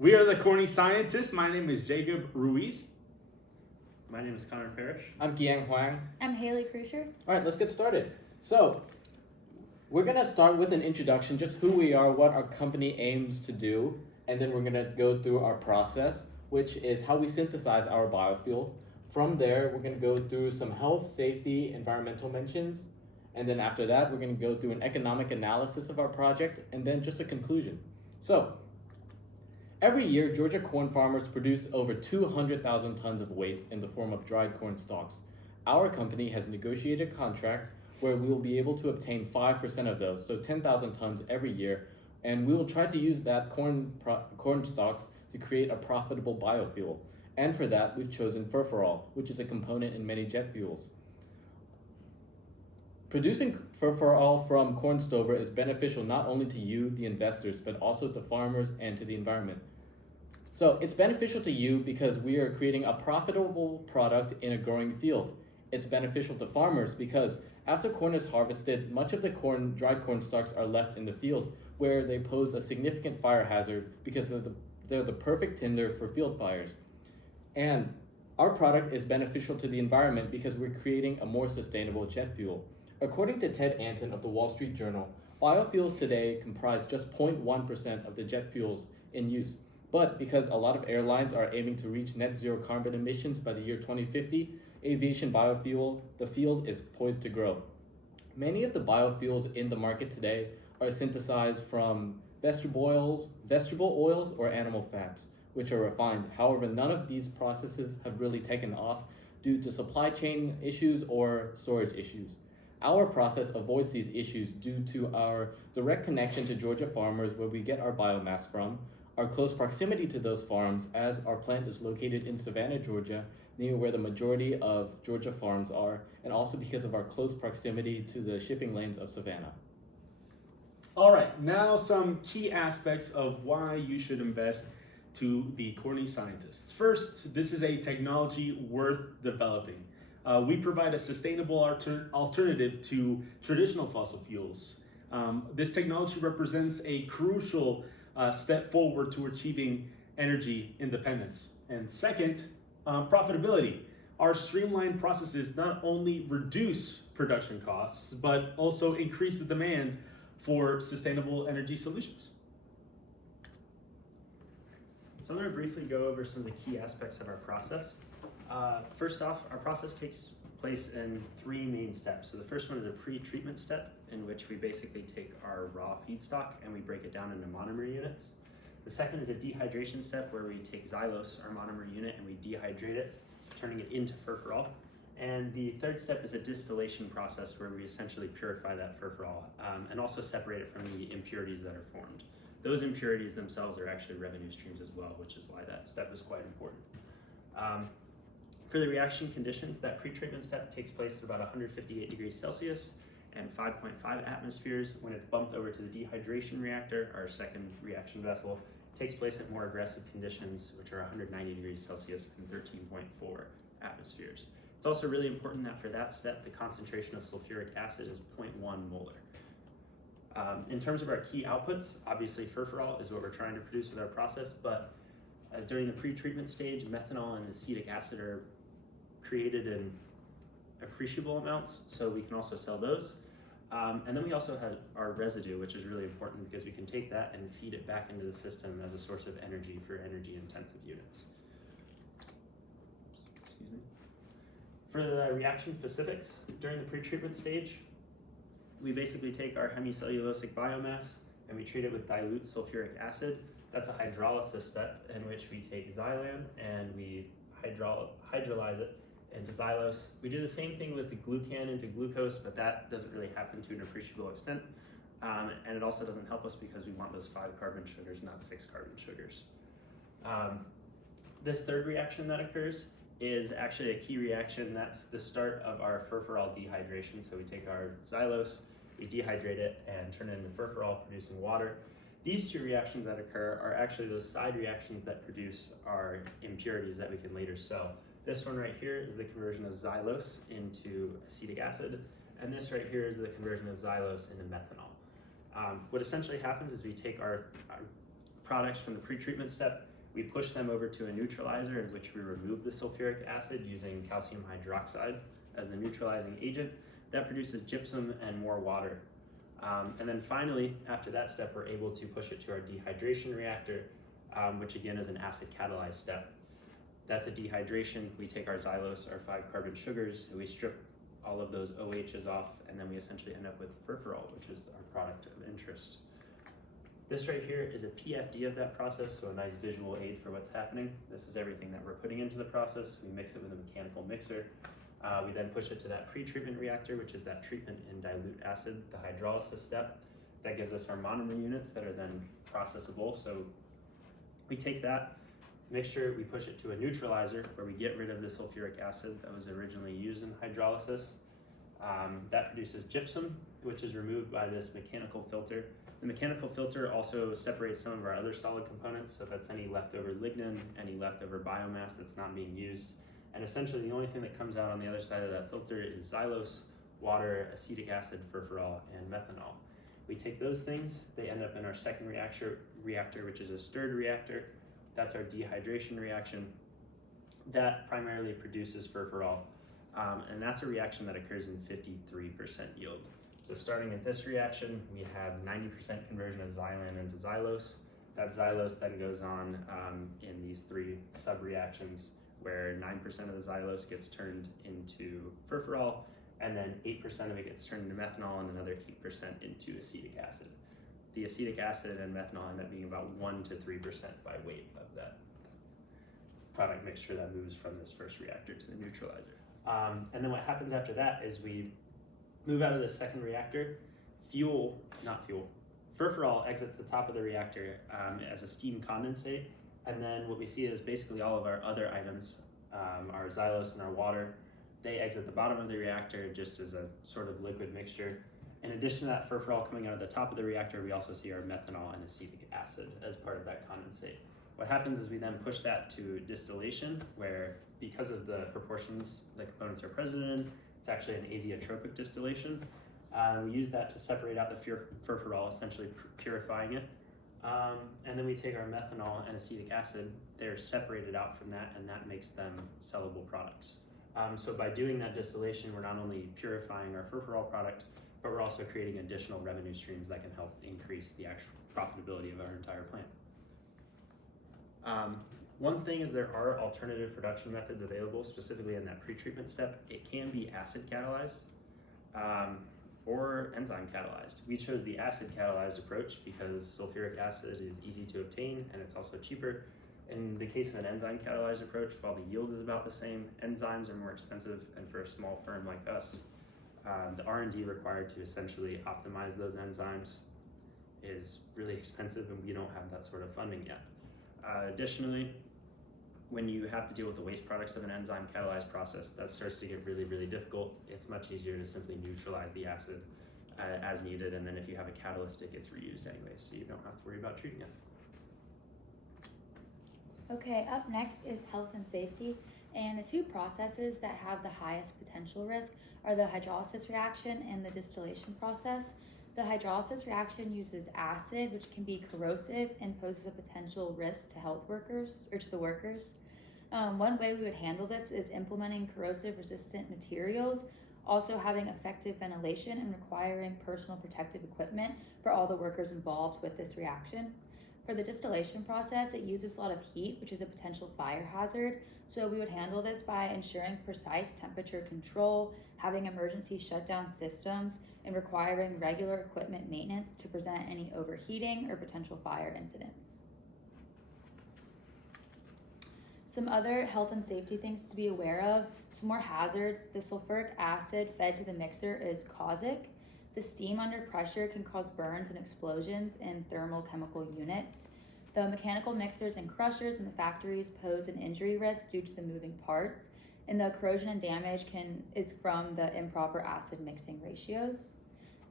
We are the Corny Scientists. My name is Jacob Ruiz. My name is Connor Parrish. I'm Giang Huang. I'm Haley Krusher. All right, let's get started. So, we're going to start with an introduction, just who we are, what our company aims to do, and then we're going to go through our process, which is how we synthesize our biofuel. From there, we're going to go through some health, safety, environmental mentions, and then after that, we're going to go through an economic analysis of our project, and then just a conclusion. So, every year, Georgia corn farmers produce over 200,000 tons of waste in the form of dried corn stalks. Our company has negotiated contracts where we will be able to obtain 5% of those, so 10,000 tons every year, and we will try to use that corn stalks to create a profitable biofuel. And for that, we've chosen Furfural, which is a component in many jet fuels. Producing Furfural from corn stover is beneficial not only to you, the investors, but also to farmers and to the environment. So it's beneficial to you because we are creating a profitable product in a growing field. It's beneficial to farmers because after corn is harvested, much of the dried corn stalks are left in the field where they pose a significant fire hazard because they're the perfect tinder for field fires. And our product is beneficial to the environment because we're creating a more sustainable jet fuel. According to Ted Anton of the Wall Street Journal, biofuels today comprise just 0.1% of the jet fuels in use. But because a lot of airlines are aiming to reach net zero carbon emissions by the year 2050, aviation biofuel, the field is poised to grow. Many of the biofuels in the market today are synthesized from vegetable oils or animal fats, which are refined. However, none of these processes have really taken off due to supply chain issues or storage issues. Our process avoids these issues due to our direct connection to Georgia farmers where we get our biomass from, our close proximity to those farms as our plant is located in Savannah, Georgia, near where the majority of Georgia farms are, and also because of our close proximity to the shipping lanes of Savannah. All right, now some key aspects of why you should invest to the Corny Scientists. First, this is a technology worth developing. We provide a sustainable alternative to traditional fossil fuels. This technology represents a crucial step forward to achieving energy independence. And second, profitability. Our streamlined processes not only reduce production costs, but also increase the demand for sustainable energy solutions. So I'm going to briefly go over some of the key aspects of our process. First off, our process takes place in three main steps. So the first one is a pre-treatment step in which we basically take our raw feedstock and we break it down into monomer units. The second is a dehydration step where we take xylose, our monomer unit, and we dehydrate it, turning it into furfural. And the third step is a distillation process where we essentially purify that furfural and also separate it from the impurities that are formed. Those impurities themselves are actually revenue streams as well, which is why that step is quite important. For the reaction conditions, that pre-treatment step takes place at about 158 degrees Celsius and 5.5 atmospheres. When it's bumped over to the dehydration reactor, our second reaction vessel, it takes place at more aggressive conditions, which are 190 degrees Celsius and 13.4 atmospheres. It's also really important that for that step, the concentration of sulfuric acid is 0.1 molar. In terms of our key outputs, obviously furfural is what we're trying to produce with our process, but during the pre-treatment stage, methanol and acetic acid are created in appreciable amounts, so we can also sell those. And then we also have our residue, which is really important because we can take that and feed it back into the system as a source of energy for energy-intensive units. Excuse me. For the reaction specifics, during the pre-treatment stage, we basically take our hemicellulosic biomass and we treat it with dilute sulfuric acid. That's a hydrolysis step in which we take xylan and we hydrolyze it into xylose. We do the same thing with the glucan into glucose, but that doesn't really happen to an appreciable extent. And it also doesn't help us because we want those 5 carbon sugars, not 6 carbon sugars. This third reaction that occurs is actually a key reaction. That's the start of our furfural dehydration. So we take our xylose, we dehydrate it and turn it into furfural, producing water. These two reactions that occur are actually those side reactions that produce our impurities that we can later sell. This one right here is the conversion of xylose into acetic acid, and this right here is the conversion of xylose into methanol. What essentially happens is we take our products from the pretreatment step, we push them over to a neutralizer in which we remove the sulfuric acid using calcium hydroxide as the neutralizing agent. That produces gypsum and more water. And then finally, after that step, we're able to push it to our dehydration reactor, which again is an acid catalyzed step. That's a dehydration. We take our xylose, our 5 carbon sugars, and we strip all of those OHs off, and then we essentially end up with furfural, which is our product of interest. This right here is a PFD of that process, so a nice visual aid for what's happening. This is everything that we're putting into the process. We mix it with a mechanical mixer. We then push it to that pre-treatment reactor, which is that treatment in dilute acid, the hydrolysis step. That gives us our monomer units that are then processable. So we take that mixture, we push it to a neutralizer where we get rid of the sulfuric acid that was originally used in hydrolysis. That produces gypsum, which is removed by this mechanical filter. The mechanical filter also separates some of our other solid components, so that's any leftover lignin, any leftover biomass that's not being used. And essentially the only thing that comes out on the other side of that filter is xylose, water, acetic acid, furfural, and methanol. We take those things, they end up in our second reactor, which is a stirred reactor. That's our dehydration reaction. That primarily produces furfural, and that's a reaction that occurs in 53% yield. So starting at this reaction, we have 90% conversion of xylane into xylose. That xylose then goes on in these 3 sub-reactions where 9% of the xylose gets turned into furfural, and then 8% of it gets turned into methanol, and another 8% into acetic acid. The acetic acid and methanol end up being about 1 to 3% by weight of that product mixture that moves from this first reactor to the neutralizer. And then what happens after that is we move out of the second reactor. Furfural exits the top of the reactor as a steam condensate, and then what we see is basically all of our other items, our xylose and our water, they exit the bottom of the reactor just as a sort of liquid mixture. In addition to that furfural coming out of the top of the reactor, we also see our methanol and acetic acid as part of that condensate. What happens is we then push that to distillation, where because of the proportions the components are present in, it's actually an azeotropic distillation. We use that to separate out the furfural, essentially purifying it. And then we take our methanol and acetic acid, they're separated out from that, and that makes them sellable products. So by doing that distillation, we're not only purifying our furfural product, but we're also creating additional revenue streams that can help increase the actual profitability of our entire plant. One thing is there are alternative production methods available, specifically in that pretreatment step. It can be acid catalyzed or enzyme catalyzed. We chose the acid catalyzed approach because sulfuric acid is easy to obtain and it's also cheaper. In the case of an enzyme catalyzed approach, while the yield is about the same, enzymes are more expensive, and for a small firm like us, the R&D required to essentially optimize those enzymes is really expensive, and we don't have that sort of funding yet. Additionally, when you have to deal with the waste products of an enzyme catalyzed process, that starts to get really, really difficult. It's much easier to simply neutralize the acid as needed, and then if you have a catalyst, it gets reused anyway, so you don't have to worry about treating it. Okay, up next is health and safety, and the 2 processes that have the highest potential risk are the hydrolysis reaction and the distillation process. The hydrolysis reaction uses acid, which can be corrosive and poses a potential risk to health workers or to the workers. One way we would handle this is implementing corrosive resistant materials, also having effective ventilation and requiring personal protective equipment for all the workers involved with this reaction. For the distillation process, it uses a lot of heat, which is a potential fire hazard. So we would handle this by ensuring precise temperature control, having emergency shutdown systems, and requiring regular equipment maintenance to prevent any overheating or potential fire incidents. Some other health and safety things to be aware of, some more hazards. The sulfuric acid fed to the mixer is caustic. The steam under pressure can cause burns and explosions in thermal chemical units. The mechanical mixers and crushers in the factories pose an injury risk due to the moving parts, and the corrosion and damage is from the improper acid mixing ratios.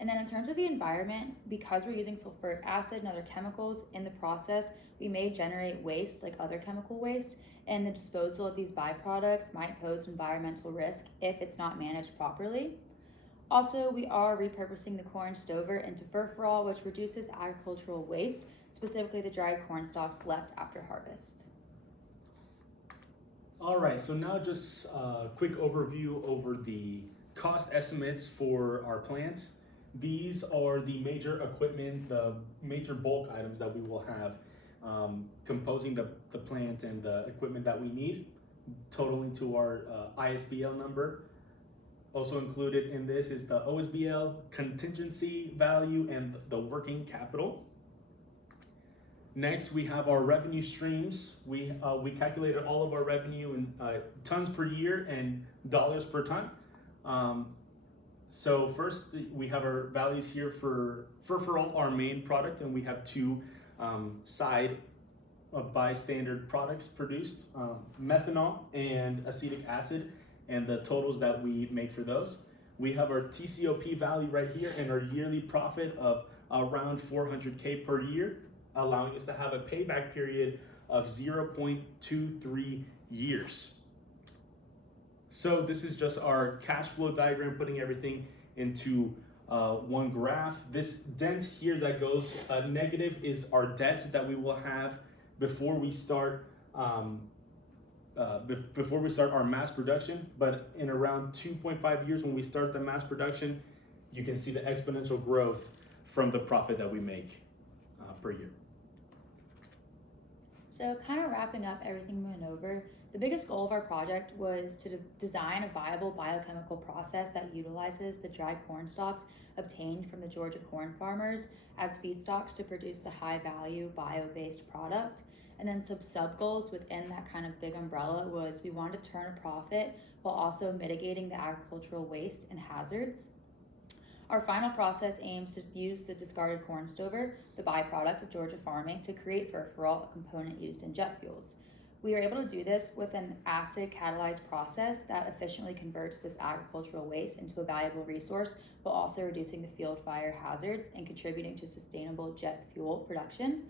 And then in terms of the environment, because we're using sulfuric acid and other chemicals in the process, we may generate waste like other chemical waste, and the disposal of these byproducts might pose environmental risk if it's not managed properly. Also, we are repurposing the corn stover into furfural, which reduces agricultural waste specifically the dried corn stalks left after harvest. All right, so now just a quick overview over the cost estimates for our plant. These are the major equipment, the major bulk items that we will have composing the plant and the equipment that we need, totaling to our ISBL number. Also included in this is the OSBL, contingency value, and the working capital. Next, we have our revenue streams. We calculated all of our revenue in tons per year and dollars per ton. So first, we have our values here for Furfural, our main product, and we have two side bystander products produced, methanol and acetic acid, and the totals that we make for those. We have our TCOP value right here and our yearly profit of around 400K per year, allowing us to have a payback period of 0.23 years. So this is just our cash flow diagram, putting everything into one graph. This dent here that goes negative is our debt that we will have before we start our mass production. But in around 2.5 years, when we start the mass production, you can see the exponential growth from the profit that we make per year. So kind of wrapping up everything we went over, the biggest goal of our project was to design a viable biochemical process that utilizes the dried corn stalks obtained from the Georgia corn farmers as feedstocks to produce the high-value bio-based product. And then some sub-goals within that kind of big umbrella was we wanted to turn a profit while also mitigating the agricultural waste and hazards. Our final process aims to use the discarded corn stover, the byproduct of Georgia farming, to create Furfural, a component used in jet fuels. We are able to do this with an acid catalyzed process that efficiently converts this agricultural waste into a valuable resource while also reducing the field fire hazards and contributing to sustainable jet fuel production.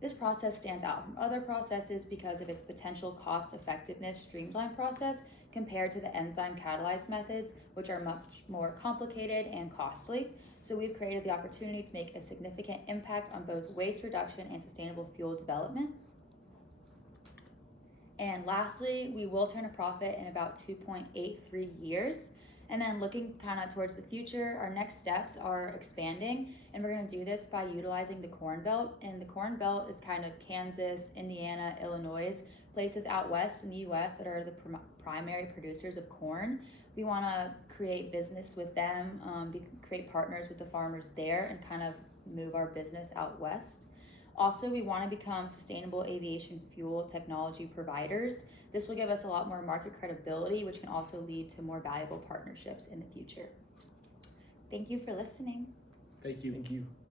This process stands out from other processes because of its potential cost effectiveness streamlined process compared to the enzyme catalyzed methods, which are much more complicated and costly. So we've created the opportunity to make a significant impact on both waste reduction and sustainable fuel development. And lastly, we will turn a profit in about 2.83 years. And then looking kind of towards the future, our next steps are expanding, and we're going to do this by utilizing the Corn Belt. And the Corn Belt is kind of Kansas, Indiana, Illinois, places out west in the U.S. that are the primary producers of corn. We want to create business with them, create partners with the farmers there, and kind of move our business out west. Also, we want to become sustainable aviation fuel technology providers. This will give us a lot more market credibility, which can also lead to more valuable partnerships in the future. Thank you for listening. Thank you. Thank you.